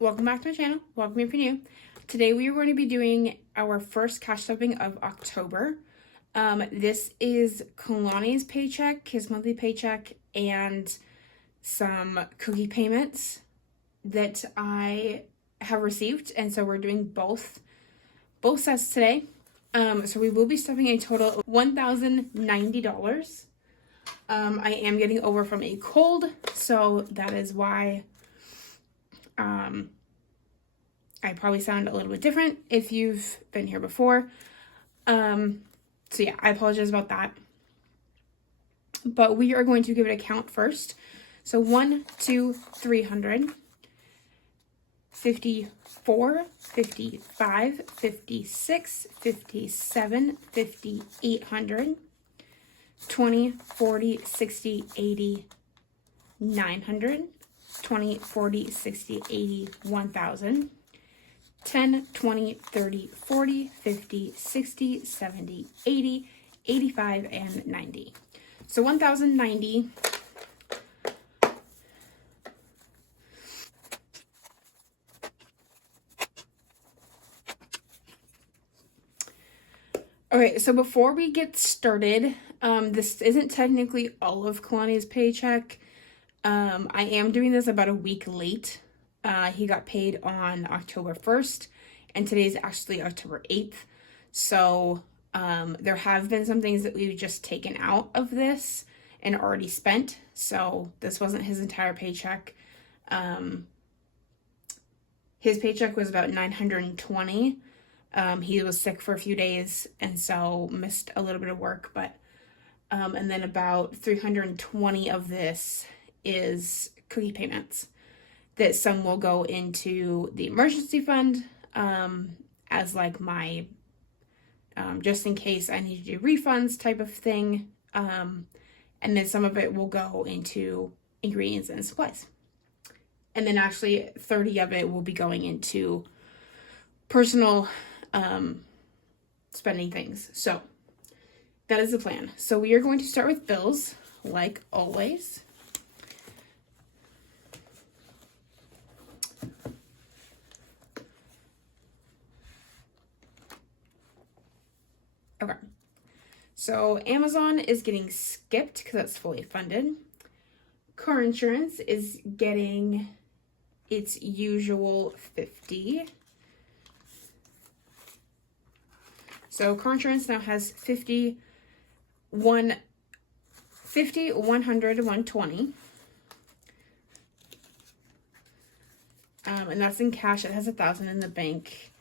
Welcome back to my channel. Welcome if you're new. Today we are going to be doing our first cash stuffing of October. This is Kalani's paycheck, his monthly paycheck, and some cookie payments that I have received, and so we're doing both sets today. So we will be stuffing a total of $1,090. I am getting over from a cold, so that is why I probably sound a little bit different if you've been here before. So yeah, I apologize about that. But we are going to give it a count first. So 1, 2, 300, 54, 55, 56, 57, 5800, 20, 40, 60, 80, 900, 20, 40, 60, 80, 1000, 10, 20, 30, 40, 50, 60, 70, 80, 85, and 90. So 1,090. Okay, so before we get started, this isn't technically all of Kalani's paycheck. I am doing this about a week late. He got paid on October 1st, and today's actually October 8th. So there have been some things that we've just taken out of this and already spent. So this wasn't his entire paycheck. His paycheck was about $920. He was sick for a few days, and so missed a little bit of work, but and then about 320 of this is cookie payments that some will go into the emergency fund as like my just in case I need to do refunds type of thing, and then some of it will go into ingredients and supplies, and then actually 30 of it will be going into personal spending things. So that is the plan. So we are going to start with bills, like always. Okay. So Amazon is getting skipped because that's fully funded. Car insurance is getting its usual 50. So car insurance now has 50, 100, 120. And that's in cash. It has 1,000 in the bank.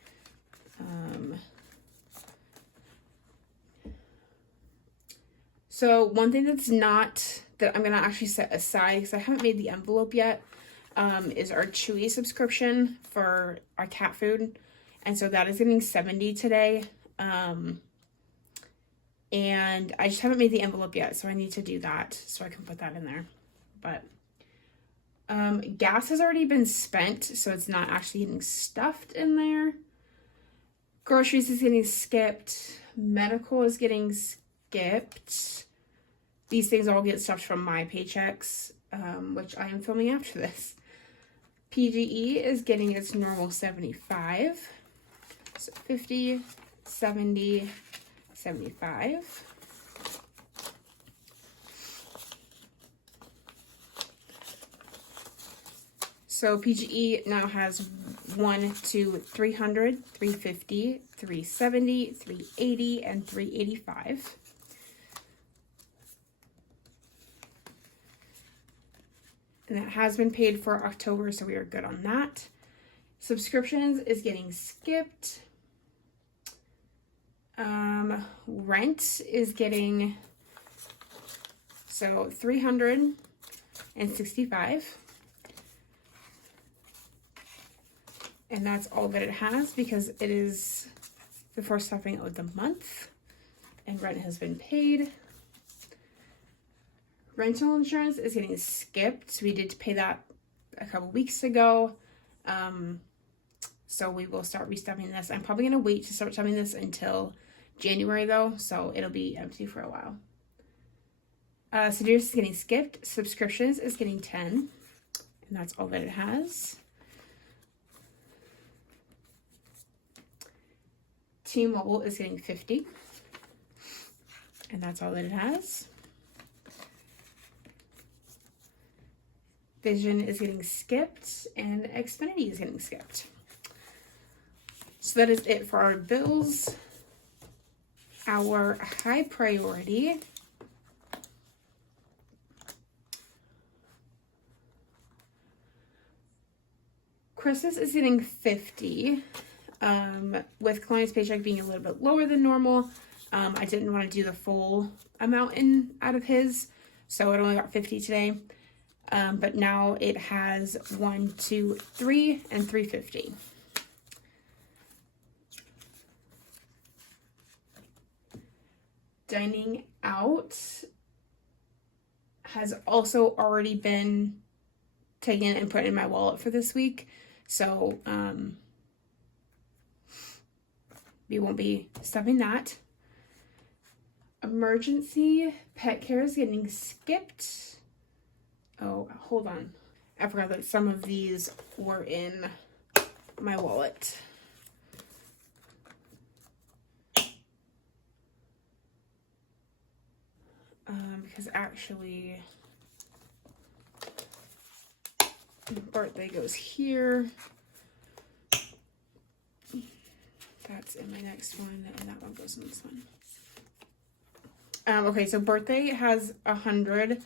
So one thing that's not, that I'm going to actually set aside, because I haven't made the envelope yet, is our Chewy subscription for our cat food. And so that is getting 70 today. And I just haven't made the envelope yet, so I need to do that so I can put that in there. But gas has already been spent, so it's not actually getting stuffed in there. Groceries is getting skipped. Medical is getting skipped. These things all get stuffed from my paychecks, which I am filming after this. PGE is getting its normal 75. So 50, 70, 75. So PGE now has 1, 2, 300, 350, 370, 380, and 385. And that has been paid for October, so we are good on that. Subscriptions is getting skipped. Rent is getting, so 365. And that's all that it has because it is the first stuffing of the month and rent has been paid. Rental insurance is getting skipped. We did pay that a couple weeks ago. So we will start restuffing this. I'm probably going to wait to start stuffing this until January though, so it'll be empty for a while. Seduce is getting skipped. Subscriptions is getting 10, and that's all that it has. T-Mobile is getting 50. And that's all that it has. Vision is getting skipped, and Xfinity is getting skipped. So that is it for our bills. Our high priority Christmas is getting 50. With Kalani's paycheck being a little bit lower than normal, I didn't want to do the full amount out of his, so it only got 50 today. But now it has 1, 2, 3, and 350. Dining out has also already been taken and put in my wallet for this week. So, we won't be stuffing that. Emergency pet care is getting skipped. Oh, hold on. I forgot that some of these were in my wallet. Because actually, birthday goes here. That's in my next one, and that one goes in this one. Okay, so birthday has 100.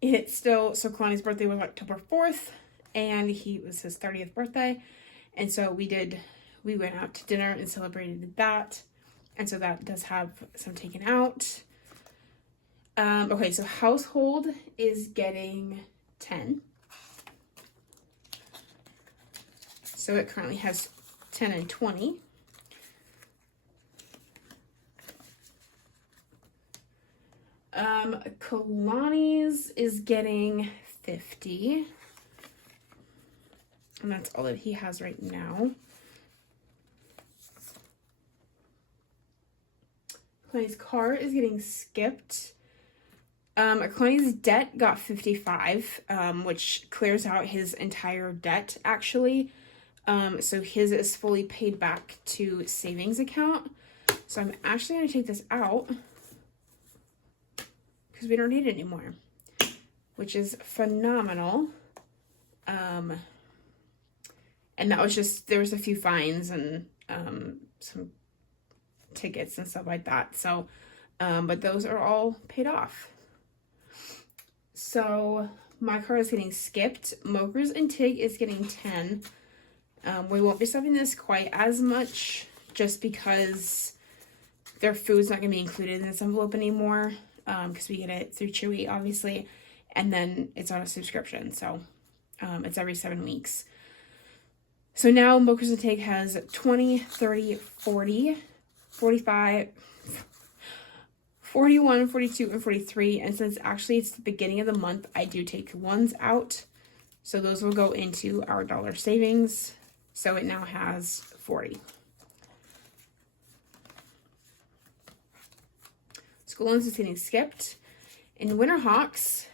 It's still, so Kalani's birthday was October 4th, and it was his 30th birthday. And so we went out to dinner and celebrated that. And so that does have some taken out. Okay, so household is getting 10. So it currently has 10 and 20. Kalani's is getting 50. And that's all that he has right now. Kalani's car is getting skipped. Kalani's debt got 55, which clears out his entire debt, actually. So his is fully paid back to savings account. So I'm actually going to take this out because we don't need it anymore, which is phenomenal. And that was just, there was a few fines and some tickets and stuff like that. So, but those are all paid off. So my car is getting skipped. Mokers and Tig is getting 10. We won't be stuffing this quite as much just because their food's not going to be included in this envelope anymore, because we get it through Chewy, obviously, and then it's on a subscription, so it's every 7 weeks. So now Mokers and Tig has 20, 30, 40, 45, 41, 42, and 43, and since actually it's the beginning of the month, I do take ones out, so those will go into our dollar savings. So it now has 40. School loans is getting skipped. And Winterhawks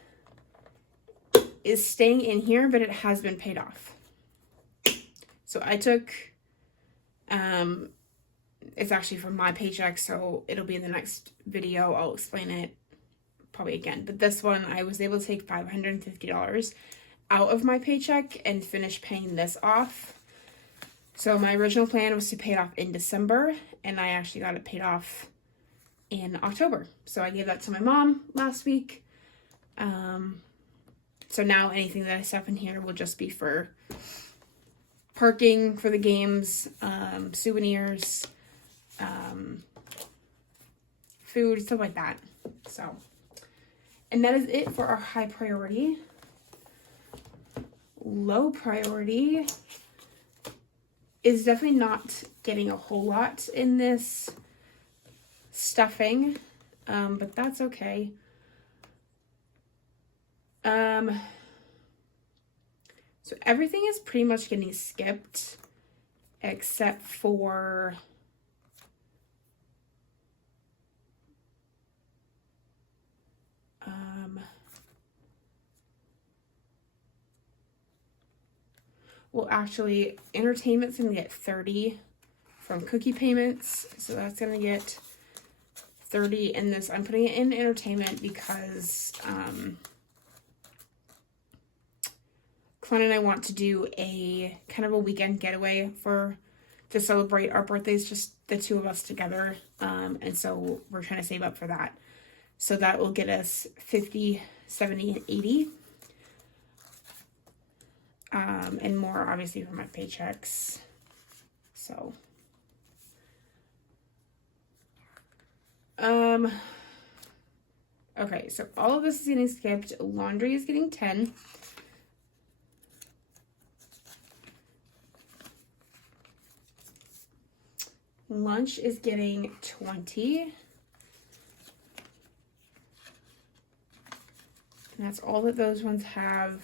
is staying in here, but it has been paid off. So I took, it's actually from my paycheck, so it'll be in the next video. I'll explain it probably again. But this one, I was able to take $550 out of my paycheck and finish paying this off. So my original plan was to pay it off in December, and I actually got it paid off in October. So I gave that to my mom last week. So now anything that I stuff in here will just be for parking for the games, souvenirs, food, stuff like that. So, and that is it for our high priority. Low priority is definitely not getting a whole lot in this stuffing, but that's okay. So everything is pretty much getting skipped except for well, actually, entertainment's gonna get 30 from cookie payments. So that's going to get 30 in this. I'm putting it in entertainment because Clint and I want to do a kind of a weekend getaway to celebrate our birthdays, just the two of us together. And so we're trying to save up for that. So that will get us 50, 70, and 80. And more obviously for my paychecks. So okay, so all of this is getting skipped. Laundry is getting 10. Lunch is getting 20. And that's all that those ones have.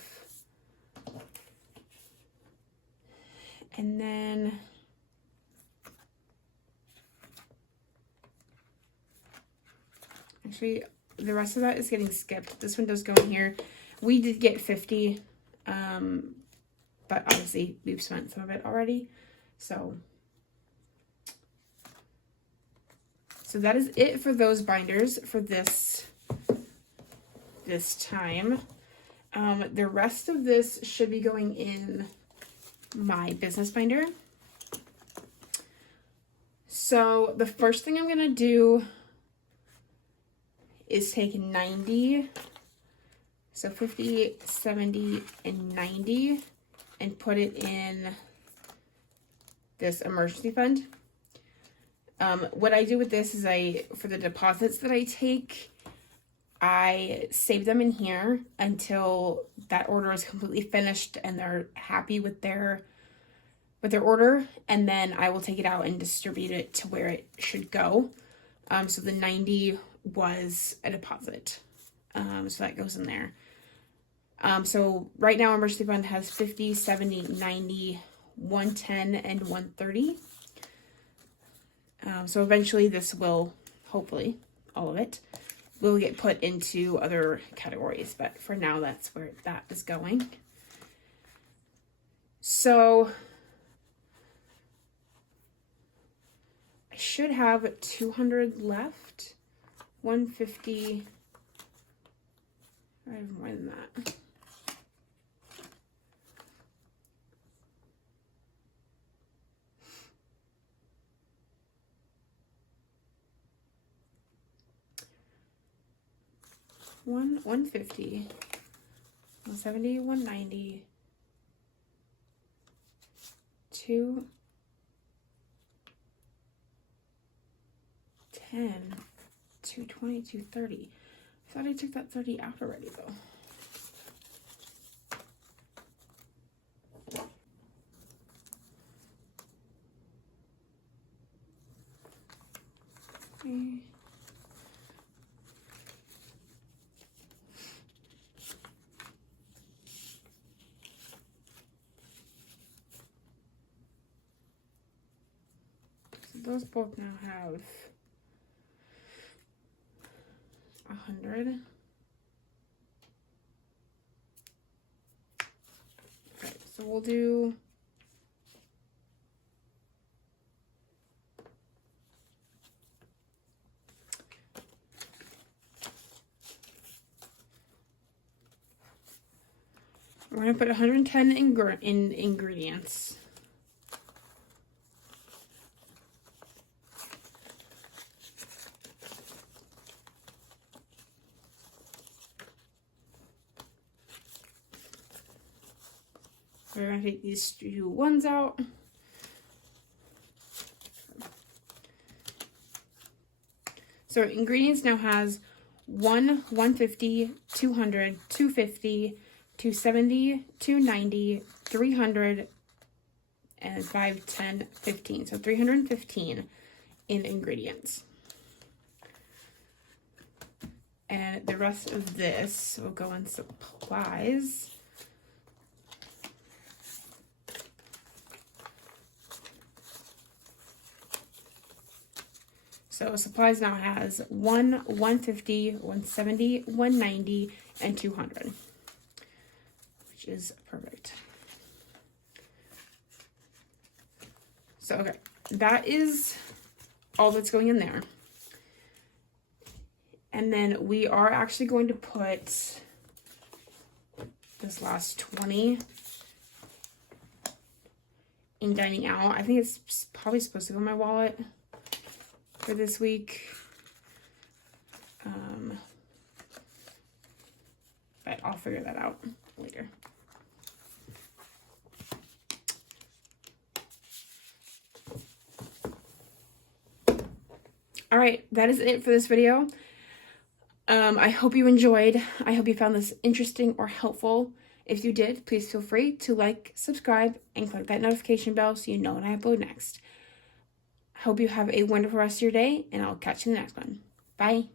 And then actually the rest of that is getting skipped. This one does go in here. We did get 50, but obviously we've spent some of it already. So that is it for those binders for this time. The rest of this should be going in my business binder. So the first thing I'm going to do is take 90, so 50, 70, and 90, and put it in this emergency fund. What I do with this is for the deposits that I take, I save them in here until that order is completely finished and they're happy with their order, and then I will take it out and distribute it to where it should go. So the 90 was a deposit, so that goes in there. So right now emergency fund has 50, 70, 90, 110, and 130. So eventually this will, hopefully, all of it will get put into other categories, but for now that's where that is going. So I should have 200 left, 150, I have more than that. $150, 170, 190, 210, 220, 230. I thought I took that 30 out already though. Okay. Those both now have 100. Okay, so we'll do we're gonna put 110 in ingredients. We're going to take these two ones out. So ingredients now has 150, 200, 250, 270, 290, 300, and 5, 10, 15. So 315 in ingredients. And the rest of this will go in supplies. So supplies now has 150, 170, 190, and 200, which is perfect. So, okay, that is all that's going in there. And then we are actually going to put this last 20 in dining out. I think it's probably supposed to go in my wallet for this week. But I'll figure that out later. All right, that is it for this video. I hope you enjoyed. I hope you found this interesting or helpful. If you did, please feel free to like, subscribe, and click that notification bell so you know when I upload next. I hope you have a wonderful rest of your day, and I'll catch you in the next one. Bye.